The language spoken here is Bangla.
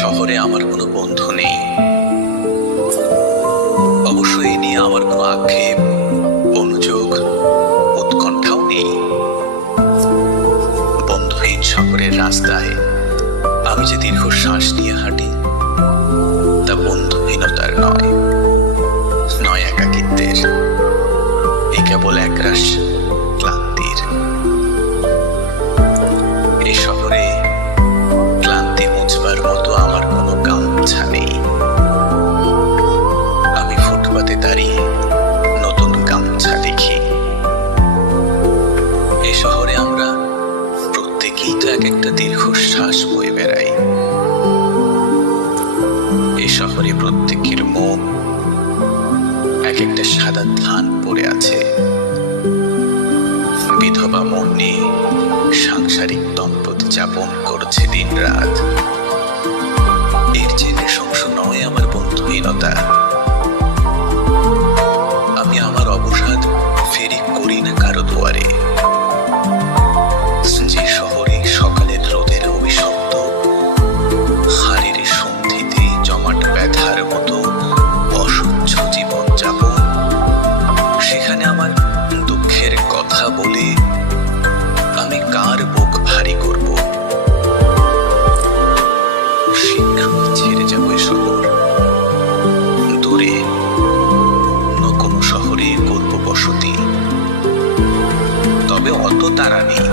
শহরে আমার কোনো বন্ধু নেই। অবশ্য এ নিয়ে আমার কোনো আক্ষেপ, অনুযোগ, উৎকণ্ঠাও নেই। বন্ধুহীন শহরের রাস্তায় আমি যে দীর্ঘশ্বাস নিয়ে হাঁটি, তা বন্ধুহীনতার নয়, নয় একাকিত্বের, এ কেবল একরাশ ক্লান্তির। এই শহরে ক্লান্তি মুছবার মতো আমার কোনো গামছা নেই। আমি ফুটপাতে দাঁড়িয়ে নতুন গামছা দেখি। এই শহরে আমরা প্রত্যেকেই তো এক একটা দীর্ঘশ্বাস বয়ে বেড়াই। এই শহরে প্রত্যেকের মন এক একটা সাদা ধান পড়ে আছে। বিধবা মন নিয়ে সাংসারিক দম্পতি যাপন করছে দিন রাত। এর চেয়ে নৃশংস নয় আমার বন্ধুহীনতা। আমি আমার অবসাদ ফেরি করি না কারো দুয়ারে। যে শহরে সকালের রোদের অভিশপ্ত হাড়ের সন্ধিতে জমাট ব্যথার মতো অসহ্য জীবন যাপন, সেখানে আমার দুঃখের কথা বলে আমি কার বুক ভারী করব? শীঘ্রই ছেড়ে যাব এ শহর, দূরে অন্য কোনো শহরে করব বসতি। তবে অত তাড়া নেই।